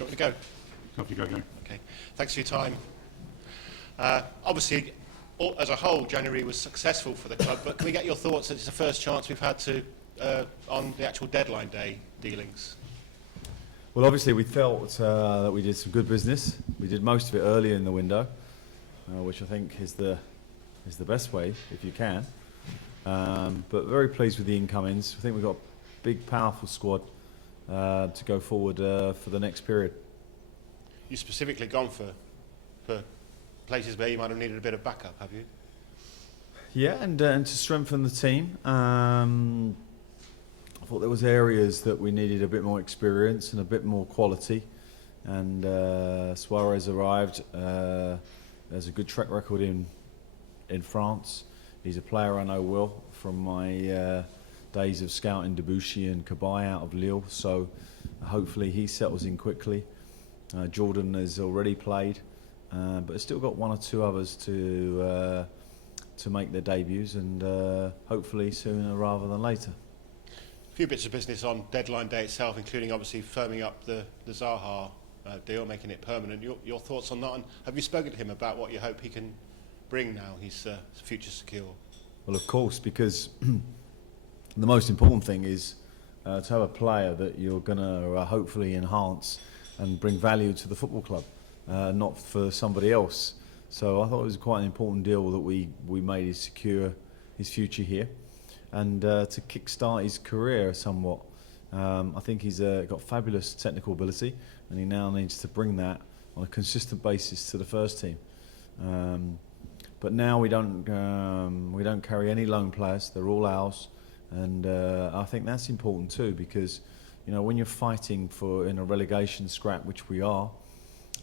Do you want me to go? Off you go. Okay. Thanks for your time. Obviously, as a whole, January was successful for the club, but can we get your thoughts? It's the first chance we've had to on the actual deadline day dealings. Well, obviously we felt that we did some good business. We did most of it early in the window, which I think is the best way if you can. But very pleased with the incomings. I think we've got a big, powerful squad to go forward for the next period. You specifically gone for places where you might have needed a bit of backup, have you? Yeah, and to strengthen the team. I thought there was areas that we needed a bit more experience and a bit more quality. And Suarez arrived. There's a good track record in France. He's a player I know well from my days of scouting Debussy and Cabaye out of Lille. So hopefully he settles in quickly. Jordan has already played, but it's still got one or two others to make their debuts, and hopefully sooner rather than later. A few bits of business on deadline day itself, including obviously firming up the Zaha deal, making it permanent. Your thoughts on that, and have you spoken to him about what you hope he can bring now he's future secure? Well, of course, because the most important thing is to have a player that you're going to hopefully enhance and bring value to the football club, not for somebody else. So I thought it was quite an important deal that we made to secure his future here and to kickstart his career somewhat. I think he's got fabulous technical ability, and he now needs to bring that on a consistent basis to the first team. But now we don't carry any loan players; they're all ours, and I think that's important too, because when you're fighting in a relegation scrap, which we are,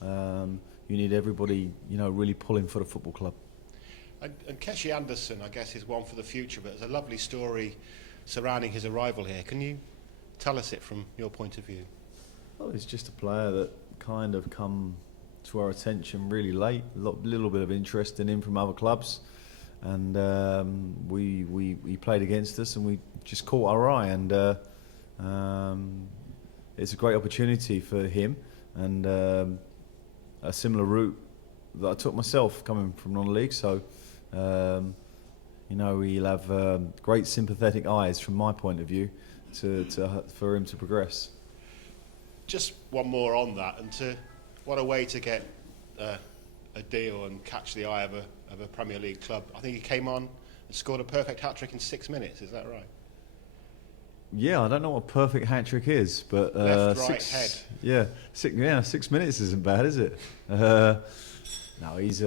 you need everybody really pulling for the football club. And Keshi Anderson, I guess, is one for the future, but there's a lovely story surrounding his arrival here. Can you tell us it from your point of view? Well, he's just a player that kind of come to our attention really late. A little bit of interest in him from other clubs, and we played against us, and we just caught our eye, and it's a great opportunity for him, and a similar route that I took myself coming from Nonleague. So he'll have great sympathetic eyes from my point of view for him to progress. Just one more on that, and what a way to get a deal and catch the eye of a Premier League club. I think he came on and scored a perfect hat-trick in 6 minutes, is that right? Yeah, I don't know what perfect hat-trick is, but left, right, head. Yeah, 6 minutes isn't bad, is it? No, he's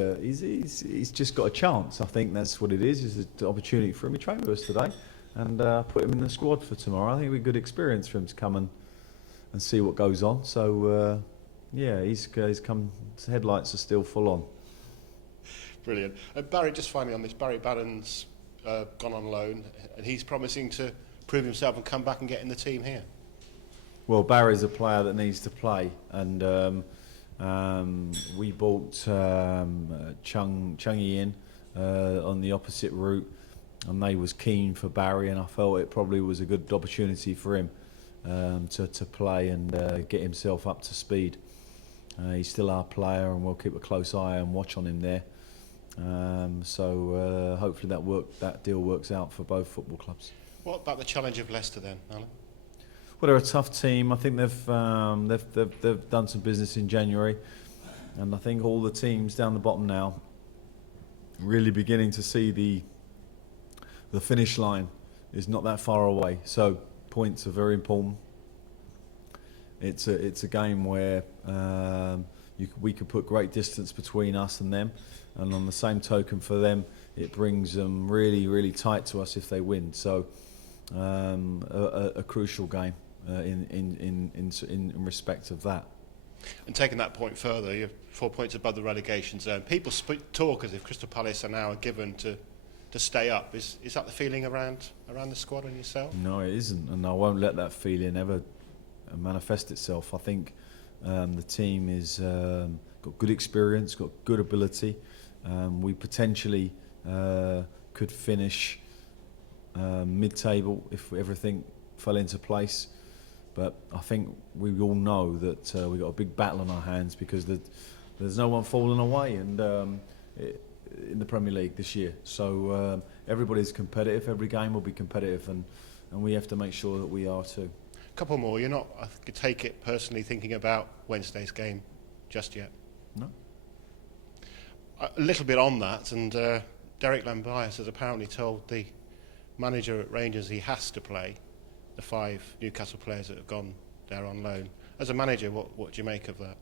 just got a chance. I think that's what it is. It's an opportunity for him. He trained with us today, and put him in the squad for tomorrow. I think it'll be a good experience for him to come and see what goes on. So he's come. His headlights are still full on. Brilliant. Barry, just finally on this, Barry Bannon's gone on loan, and he's promising to prove himself and come back and get in the team here. Well, Barry's a player that needs to play, and we bought Chungy in on the opposite route, and they was keen for Barry, and I felt it probably was a good opportunity for him to play and get himself up to speed. He's still our player, and we'll keep a close eye and watch on him there. So hopefully that deal works out for both football clubs. What about the challenge of Leicester then, Alan? Well, they're a tough team. I think they've done some business in January, and I think all the teams down the bottom now really beginning to see the finish line is not that far away. So points are very important. It's a game where we could put great distance between us and them, and on the same token for them, it brings them really, really tight to us if they win. So a crucial game in respect of that. And taking that point further, you're 4 points above the relegation zone. People talk as if Crystal Palace are now given to stay up. Is that the feeling around the squad and yourself? No, it isn't, and I won't let that feeling ever manifest itself. I think the team is got good experience, got good ability. We potentially could finish mid-table if everything fell into place. But I think we all know that we've got a big battle on our hands because there's no one falling away in the Premier League this year. So everybody's competitive. Every game will be competitive, and we have to make sure that we are too. A couple more. You're not, I could take it personally, thinking about Wednesday's game just yet? No. A little bit on that, and Derek Lambias has apparently told the manager at Rangers he has to play the 5 Newcastle players that have gone there on loan. As a manager, what do you make of that?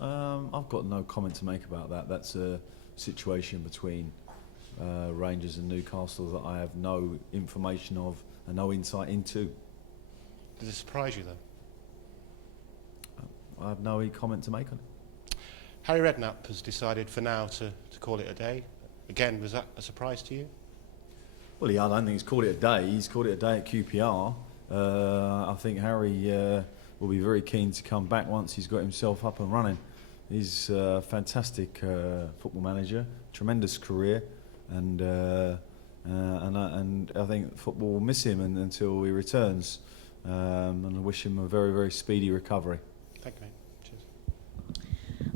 I've got no comment to make about that. That's a situation between Rangers and Newcastle that I have no information of and no insight into. Does it surprise you, though? I have no comment to make on it. Harry Redknapp has decided for now to call it a day. Again, was that a surprise to you? Well, I don't think he's called it a day. He's called it a day at QPR. I think Harry will be very keen to come back once he's got himself up and running. He's a fantastic football manager, tremendous career, and I think football will miss him until he returns. And I wish him a very, very speedy recovery. Thank you, mate. Cheers.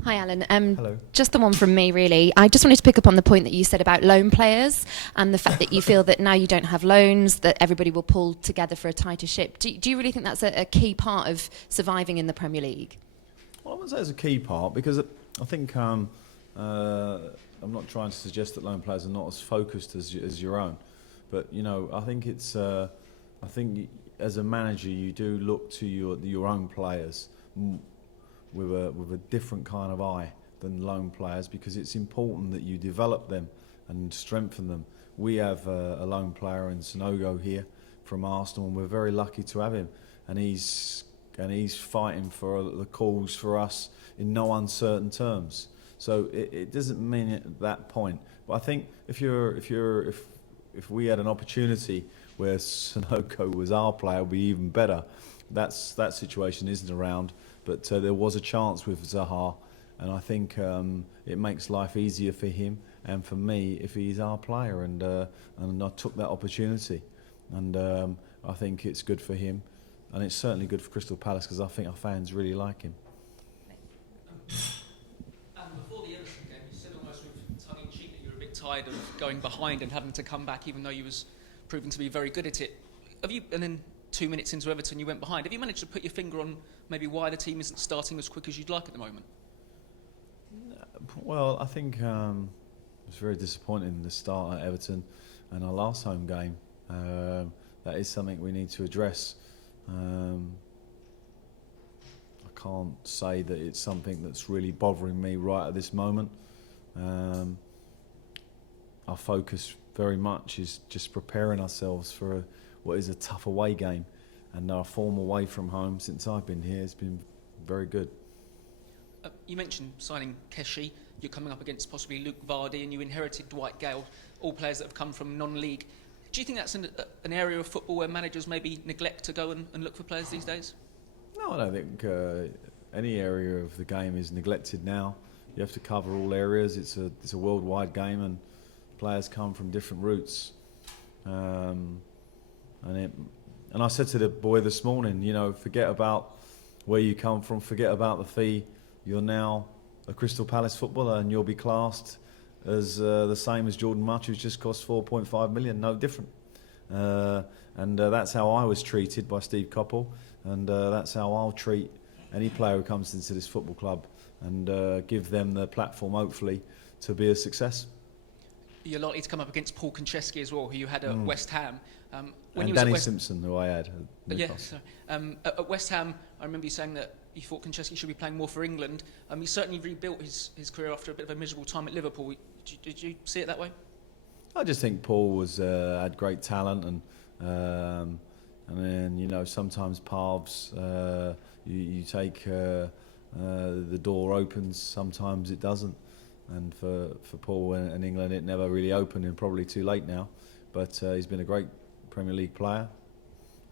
Hi, Alan. Hello. Just the one from me, really. I just wanted to pick up on the point that you said about loan players and the fact that you feel that now you don't have loans, that everybody will pull together for a tighter ship. Do you really think that's a key part of surviving in the Premier League? Well, I wouldn't say it's a key part because I think I'm not trying to suggest that loan players are not as focused as your own, but I think it's I think as a manager you do look to your own players with a different kind of eye than loan players, because it's important that you develop them and strengthen them. We have a loan player in Sonogo here from Arsenal, and we're very lucky to have him, and he's fighting for the cause for us in no uncertain terms. So it doesn't mean it at that point. But I think if we had an opportunity where Sonogo was our player, it would be even better. That situation isn't around, but there was a chance with Zaha, and I think it makes life easier for him and for me if he's our player, and I took that opportunity, and I think it's good for him, and it's certainly good for Crystal Palace because I think our fans really like him. Before the Everton game, you said almost with tongue-in-cheek that you were a bit tired of going behind and having to come back, even though you was proving to be very good at it. And then 2 minutes into Everton, you went behind. Have you managed to put your finger on maybe why the team isn't starting as quick as you'd like at the moment? Well, I think it was very disappointing the start at Everton and our last home game. That is something we need to address. I can't say that it's something that's really bothering me right at this moment. Our focus very much is just preparing ourselves for what is a tough away game, and our form away from home since I've been here has been very good. You mentioned signing Keshi. You're coming up against possibly Luke Vardy, and you inherited Dwight Gale, all players that have come from non-league. Do you think that's an area of football where managers maybe neglect to go and look for players these days? No, I don't think any area of the game is neglected now. You have to cover all areas. It's a worldwide game, and players come from different routes. And I said to the boy this morning, forget about where you come from, forget about the fee. You're now a Crystal Palace footballer, and you'll be classed as the same as Jordan Much, who's just cost 4.5 million, no different. And that's how I was treated by Steve Coppell, and that's how I'll treat any player who comes into this football club, and give them the platform, hopefully, to be a success. You're likely to come up against Paul Konchesky as well, who you had at West Ham. And Danny Simpson, who I had at Newcastle. At West Ham, I remember you saying that you thought Konchesky should be playing more for England. He certainly rebuilt his career after a bit of a miserable time at Liverpool. Did you see it that way? I just think Paul had great talent, and then sometimes paths you take the door opens, sometimes it doesn't. And for Paul and England, it never really opened, and probably too late now. But he's been a great Premier League player,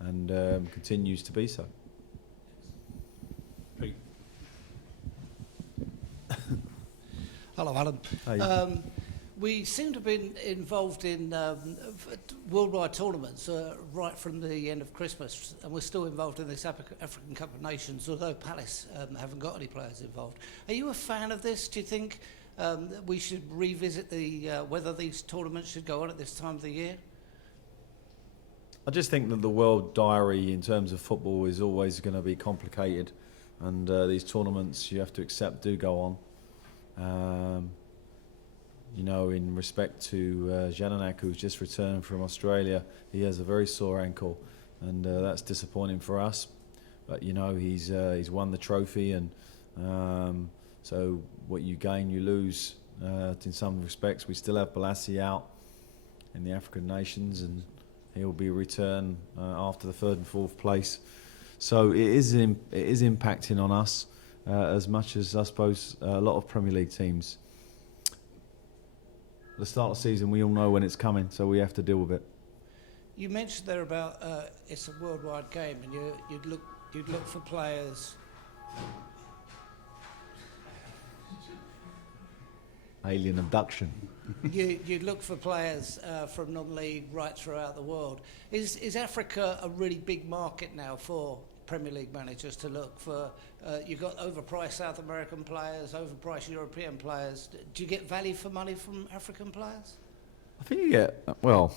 and continues to be so. Hello, Alan. Hi. We seem to have been involved in worldwide tournaments right from the end of Christmas, and we're still involved in this African Cup of Nations, although Palace haven't got any players involved. Are you a fan of this? Do you think that we should revisit whether these tournaments should go on at this time of the year? I just think that the world diary in terms of football is always going to be complicated, and these tournaments, you have to accept, do go on. You know, in respect to Jananak, who's just returned from Australia, he has a very sore ankle, and that's disappointing for us. But you know, he's won the trophy, and so what you gain, you lose. In some respects, we still have Balassi out in the African nations, and he'll be returned after the third and fourth place. So it is impacting on us as much as I suppose a lot of Premier League teams. The start of the season, we all know when it's coming, so we have to deal with it. You mentioned there about it's a worldwide game, and you'd look for players. Alien abduction. You'd look for players from non-league right throughout the world. Is Africa a really big market now for Premier League managers to look for? You've got overpriced South American players, overpriced European players. Do you get value for money from African players? I think you get, well,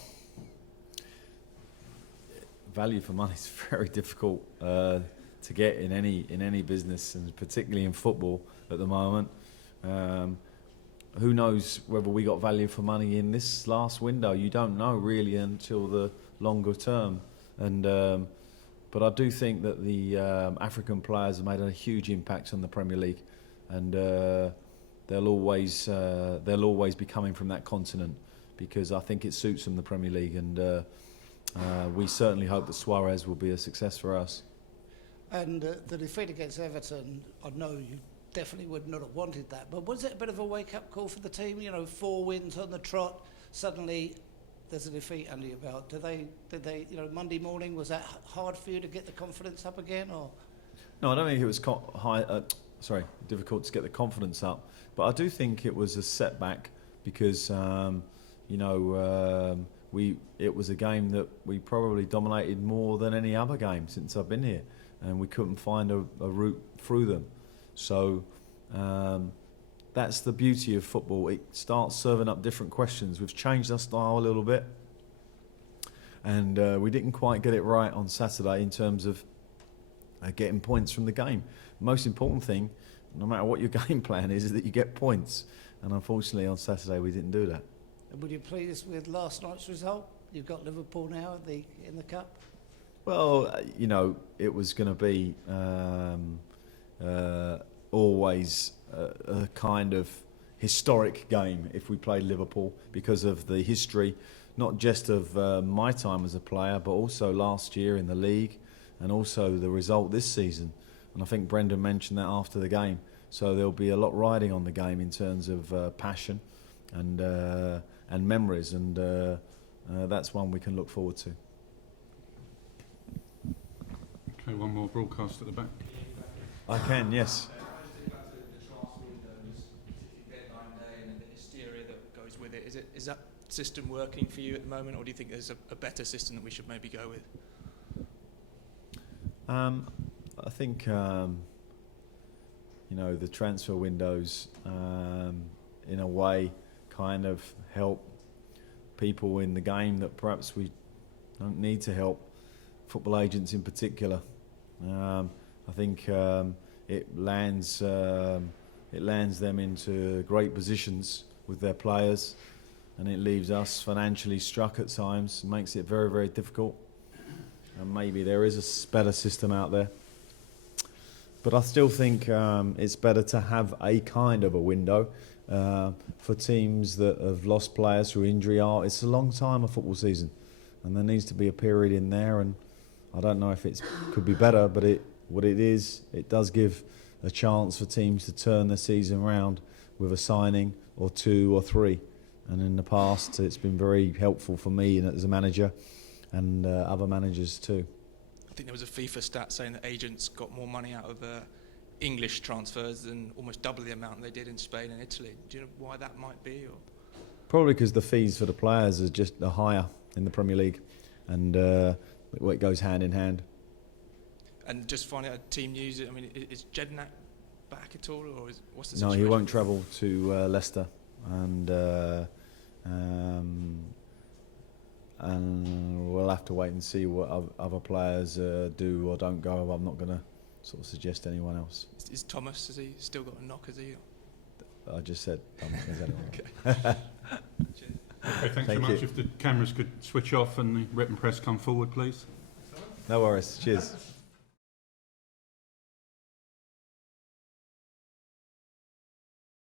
value for money is very difficult to get in any business, and particularly in football at the moment. Who knows whether we got value for money in this last window? You don't know really until the longer term. And but I do think that the African players have made a huge impact on the Premier League, and they'll always be coming from that continent, because I think it suits them, the Premier League, and we certainly hope that Suarez will be a success for us. And the defeat against Everton, I know you definitely would not have wanted that, but was it a bit of a wake-up call for the team? You know, 4 wins on the trot, suddenly there's a defeat under your belt. Did they, you know, Monday morning, was that hard for you to get the confidence up again, or? No, I don't think it was difficult to get the confidence up, but I do think it was a setback because, it was a game that we probably dominated more than any other game since I've been here, and we couldn't find a route through them. So that's the beauty of football. It starts serving up different questions. We've changed our style a little bit, and we didn't quite get it right on Saturday in terms of getting points from the game. The most important thing, no matter what your game plan is that you get points. And unfortunately on Saturday we didn't do that. And were you pleased with last night's result? You've got Liverpool now in the Cup. Well, it was going to be always a kind of historic game if we played Liverpool, because of the history, not just of my time as a player, but also last year in the league, and also the result this season. And I think Brendan mentioned that after the game. So there'll be a lot riding on the game in terms of passion and memories, and that's one we can look forward to. Okay, one more broadcast at the back. I can, yes. Is that system working for you at the moment, or do you think there's a better system that we should maybe go with? I think the transfer windows in a way kind of help people in the game that perhaps we don't need to help, football agents in particular. I think it lands them into great positions with their players, and it leaves us financially struck at times, makes it very, very difficult. And maybe there is a better system out there. But I still think it's better to have a kind of a window for teams that have lost players through injury. It's a long time, a football season, and there needs to be a period in there, and I don't know if it could be better, but it does give a chance for teams to turn their season around with a signing or 2 or 3. And in the past, it's been very helpful for me as a manager, and other managers too. I think there was a FIFA stat saying that agents got more money out of English transfers than almost double the amount they did in Spain and Italy. Do you know why that might be? Or? Probably because the fees for the players are higher in the Premier League, and it goes hand in hand. And just finding out team news, I mean, is Jednak back at all, or what's the No, situation? he won't travel to Leicester, and we'll have to wait and see what other players do or don't go. I'm not going to sort of suggest anyone else. Is Thomas, has he still got a knock, has he? I just said I'm not going to say anyone. Okay. Okay, thanks very Thank much. you. If the cameras could switch off and the rep and press come forward, please. No worries. Cheers.